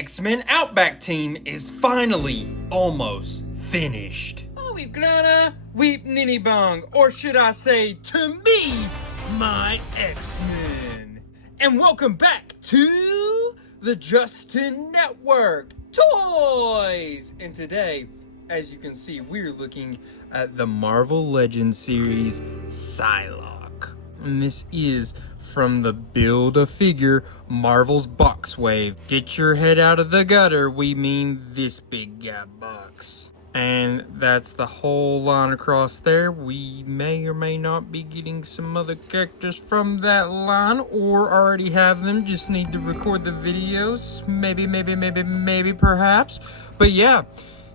X-Men Outback team is finally almost finished. Weep Grana, weep Ninny Bong, or should I say, to me, my X-Men. And welcome back to the Justin Network Toys. And today, as you can see, we're looking at the Marvel Legends Series Psylocke. And this is from the Build-A-Figure Marvel's Box Wave. Get your head out of the gutter, we mean this big guy box. And that's the whole line across there. We may or may not be getting some other characters from that line, or already have them, just need to record the videos. Maybe, perhaps. But yeah,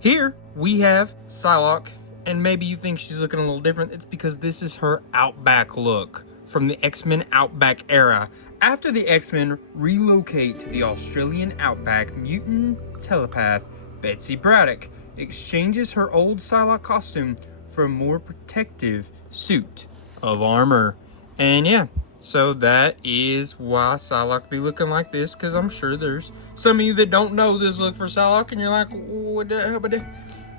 here we have Psylocke, and maybe you think she's looking a little different. It's because this is her Outback look from the X-Men Outback era. After the X-Men relocate to the Australian Outback, mutant telepath Betsy Braddock exchanges her old Psylocke costume for a more protective suit of armor. And yeah, so that is why Psylocke be looking like this, because I'm sure there's some of you that don't know this look for Psylocke, and you're like, but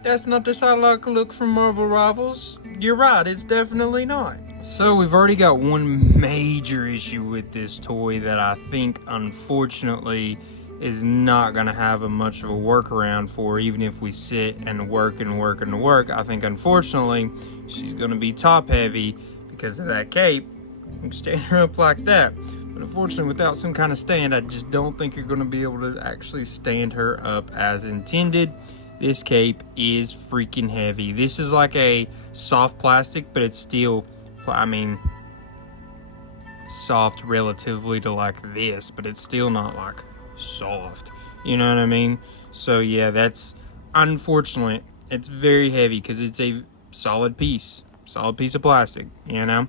that's not the Psylocke look from Marvel Rivals. You're right, it's definitely not. So we've already got one major issue with this toy that I think, unfortunately, is not going to have much of a workaround for, even if we sit and work. I think, unfortunately, she's going to be top heavy because of that cape. You can stand her up like that. But unfortunately, without some kind of stand, I just don't think you're going to be able to actually stand her up as intended. This cape is freaking heavy. This is like a soft plastic, but it's still, I mean, soft relatively to like this, but it's still not like soft, you know what I mean? So yeah, that's unfortunate. It's very heavy because it's a solid piece of plastic, you know.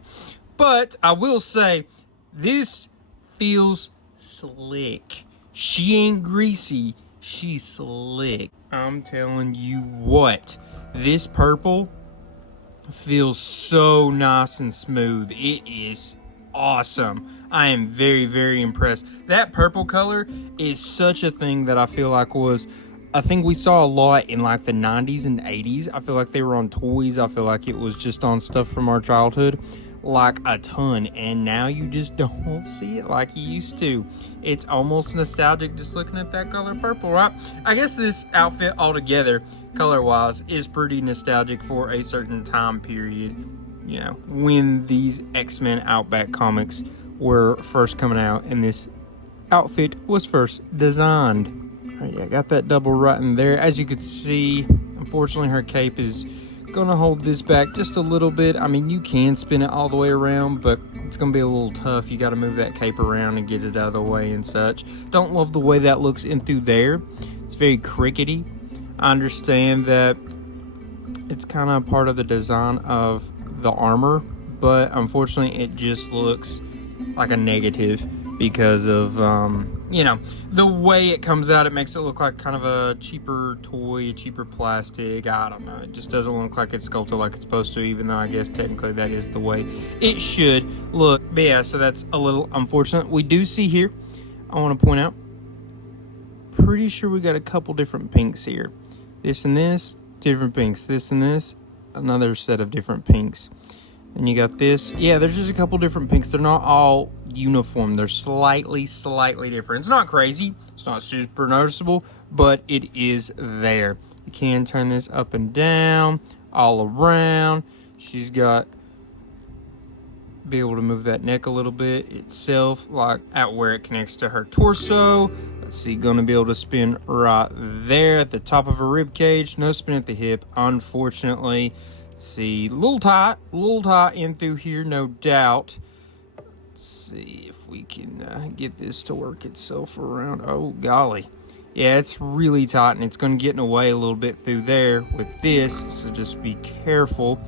But I will say, this feels slick. She ain't greasy, she's slick. I'm telling you what, this purple feels so nice and smooth. It is awesome. I am very, very impressed. That purple color is such a thing that I feel like was a thing we saw a lot in like the 90s and 80s. I feel like they were on toys. I feel like it was just on stuff from our childhood, like a ton. And now you just don't see it like you used to. It's almost nostalgic just looking at that color purple, right? I guess this outfit altogether, color-wise, is pretty nostalgic for a certain time period. You know, when these X-Men Outback comics were first coming out and this outfit was first designed. All right, yeah, I got that double right in there. As you can see, unfortunately, her cape is going to hold this back just a little bit. I mean, you can spin it all the way around, but it's going to be a little tough. You got to move that cape around and get it out of the way and such. Don't love the way that looks in through there. It's very crickety. I understand that it's kind of part of the design of the armor, but unfortunately it just looks like a negative because of you know, the way it comes out. It makes it look like kind of a cheaper toy, cheaper plastic. I don't know, it just doesn't look like it's sculpted like it's supposed to, even though I guess technically that is the way it should look. But yeah, so that's a little unfortunate. We do see here, I want to point out, pretty sure we got a couple different pinks here. This and this, different pinks. This and this, another set of different pinks. And you got this. Yeah, there's just a couple different pinks. They're not all uniform. They're slightly different. It's not crazy. It's not super noticeable, but it is there. You can turn this up and down, all around. She's got, be able to move that neck a little bit itself, like at where it connects to her torso. Let's see, gonna be able to spin right there at the top of her rib cage. No spin at the hip, unfortunately. Let's see, a little tight in through here, no doubt. Let's see if we can get this to work itself around. Oh golly, yeah, it's really tight, and it's gonna get in the way a little bit through there with this, so just be careful.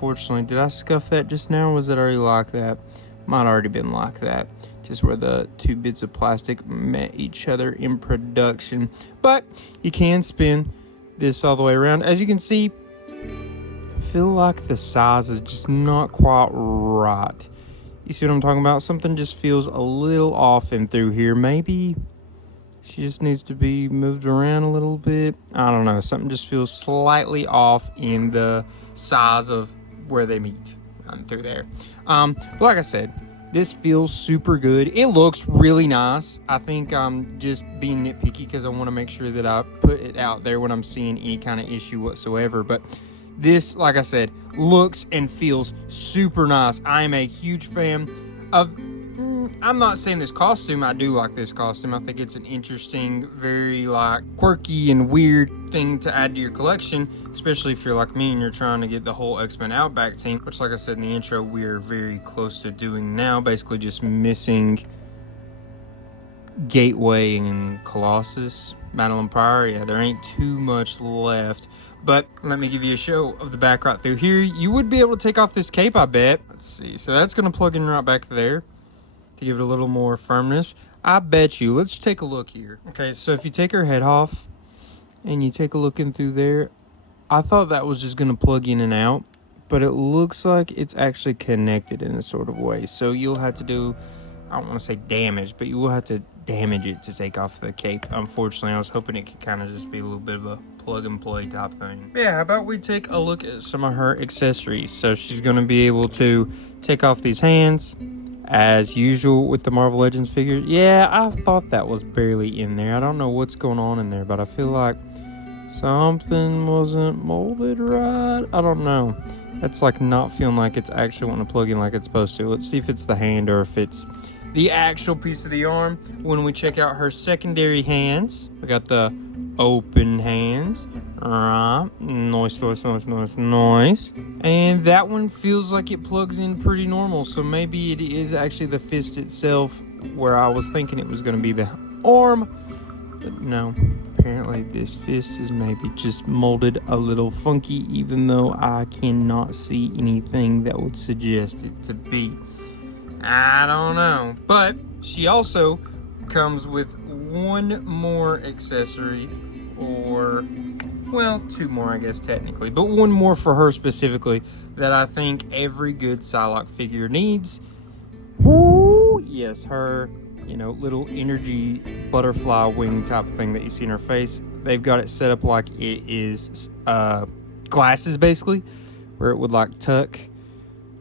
Fortunately, did I scuff that just now, or was it already like that? Might already been like that, just where the two bits of plastic met each other in production. But you can spin this all the way around. As you can see, I feel like the size is just not quite right. You see what I'm talking about? Something just feels a little off in through here. Maybe She just needs to be moved around a little bit. I don't know. Something just feels slightly off in the size of where they meet through there. Like I said, this feels super good. It looks really nice. I think I'm just being nitpicky because I want to make sure that I put it out there when I'm seeing any kind of issue whatsoever. But this, like I said, looks and feels super nice. I am a huge fan of... I'm not saying this costume. I do like this costume. I think it's an interesting, very like quirky and weird thing to add to your collection, especially if you're like me and you're trying to get the whole X-Men Outback team, which, like I said in the intro, we're very close to doing now. Basically just missing Gateway and Colossus, Battle Empire. Yeah, there ain't too much left. But let me give you a show of the back right through here. You would be able to take off this cape, I bet. Let's see. So that's going to plug in right back there to give it a little more firmness. I bet you. Let's take a look here. Okay, so if you take her head off and you take a look in through there, I thought that was just going to plug in and out, but it looks like it's actually connected in a sort of way. So you'll have to do, I don't want to say damage, but you will have to damage it to take off the cape. Unfortunately, I was hoping it could kind of just be a little bit of a plug and play type thing. Yeah, how about we take a look at some of her accessories. So she's going to be able to take off these hands, as usual with the Marvel Legends figures. Yeah, I thought that was barely in there. I don't know what's going on in there, but I feel like something wasn't molded right. I don't know. That's like not feeling like it's actually wanting to plug in like it's supposed to. Let's see if it's the hand or if it's the actual piece of the arm. When we check out her secondary hands, we got the open hands. Alright, nice. And that one feels like it plugs in pretty normal, so maybe it is actually the fist itself, where I was thinking it was going to be the arm. But no, apparently this fist is maybe just molded a little funky, even though I cannot see anything that would suggest it to be. I don't know. But she also comes with one more accessory, or, well, two more I guess technically, but one more for her specifically that I think every good Psylocke figure needs. Woo! Yes, her, you know, little energy butterfly wing type of thing that you see in her face. They've got it set up like it is glasses basically, where it would like tuck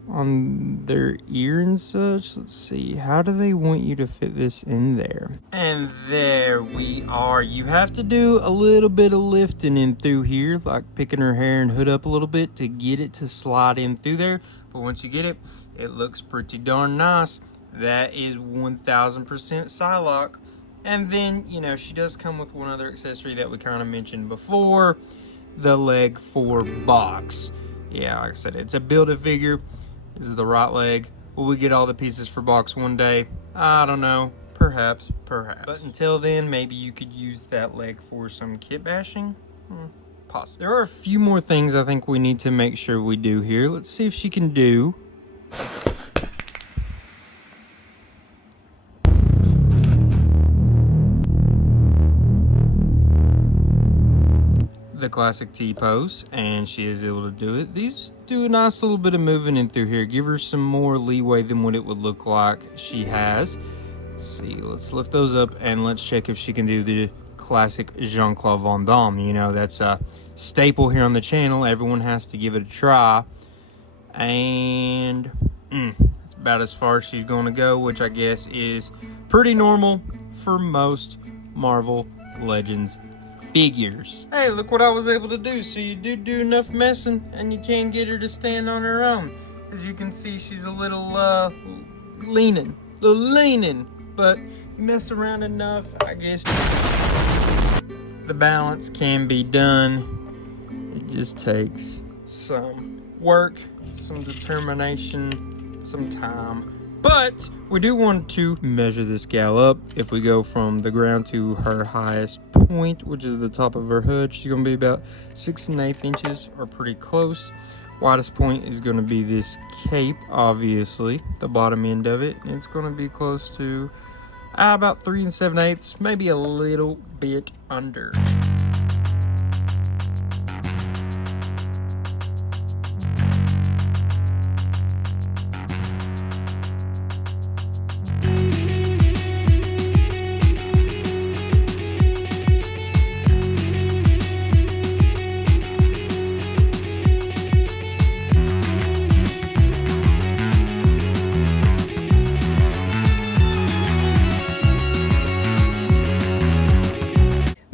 on their ear and such. Let's see, how do they want you to fit this in there? And there we are. You have to do a little bit of lifting in through here, like picking her hair and hood up a little bit to get it to slide in through there. But once you get it, it looks pretty darn nice. That is 1000% Psylocke. And then, you know, she does come with one other accessory that we kind of mentioned before, the leg 4 box. Yeah, like I said, it's a Build-A-Figure. This is the right leg. Will we get all the pieces for box one day? I don't know. Perhaps. But until then, maybe you could use that leg for some kit bashing? Possibly. There are a few more things I think we need to make sure we do here. Let's see if she can do the classic T-pose, and she is able to do it. These do a nice little bit of moving in through here. Give her some more leeway than what it would look like she has. Let's see, let's lift those up and let's check if she can do the classic Jean-Claude Van Damme. You know, that's a staple here on the channel. Everyone has to give it a try. And it's about as far as she's going to go, which I guess is pretty normal for most Marvel Legends figures. Hey, look what I was able to do. So you do enough messing and you can get her to stand on her own. As you can see, she's a little leaning, but you mess around enough, I guess the balance can be done. It just takes some work, some determination, some time. But we do want to measure this gal up. If we go from the ground to her highest point, which is the top of her hood, she's going to be about 6 1/8 inches, or pretty close. Widest point is going to be this cape, obviously, the bottom end of it. It's going to be close to about 3 7/8, maybe a little bit under.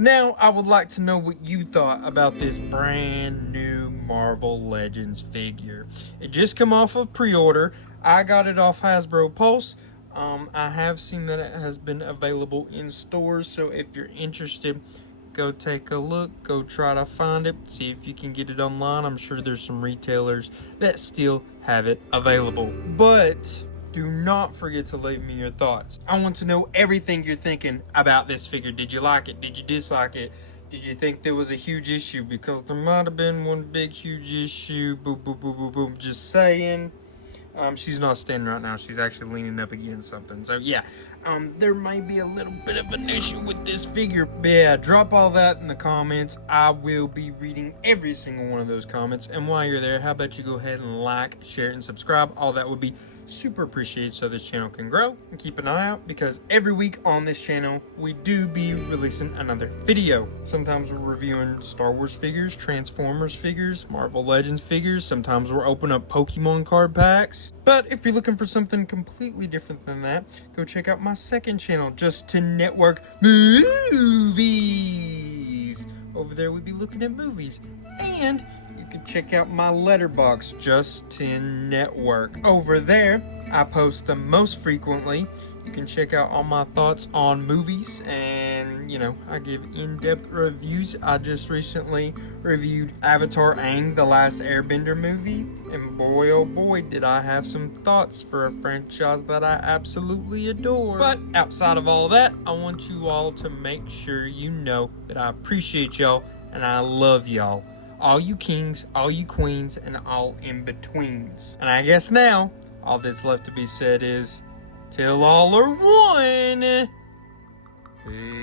Now, I would like to know what you thought about this brand new Marvel Legends figure. It just come off of pre-order. I got it off Hasbro Pulse. I have seen that it has been available in stores, so if you're interested, go take a look, go try to find it, see if you can get it online. I'm sure there's some retailers that still have it available. But do not forget to leave me your thoughts. I want to know everything you're thinking about this figure. Did you like it? Did you dislike it? Did you think there was a huge issue? Because there might have been one big huge issue. Boom, boom, boom, boom, boom. Just saying. She's not standing right now. She's actually leaning up against something. So yeah, there may be a little bit of an issue with this figure. But yeah, drop all that in the comments. I will be reading every single one of those comments. And while you're there, how about you go ahead and like, share, and subscribe? All that would be super appreciated so this channel can grow. And keep an eye out, because every week on this channel, we do be releasing another video. Sometimes we're reviewing Star Wars figures, Transformers figures, Marvel Legends figures. Sometimes we're opening up Pokemon card packs. But if you're looking for something completely different than that, go check out my second channel, Justin Network Movies. Over there, we'll be looking at movies. And you can check out my letterbox, Justin Network. Over there, I post the most frequently. You can check out all my thoughts on movies, and I give in-depth reviews. I just recently reviewed Avatar: Aang, the Last Airbender movie, and boy oh boy did I have some thoughts for a franchise that I absolutely adore. But outside of all that, I want you all to make sure you know that I appreciate y'all and I love y'all. All you kings, all you queens, and all in-betweens. And I guess now, all that's left to be said is, till all are one. Peace.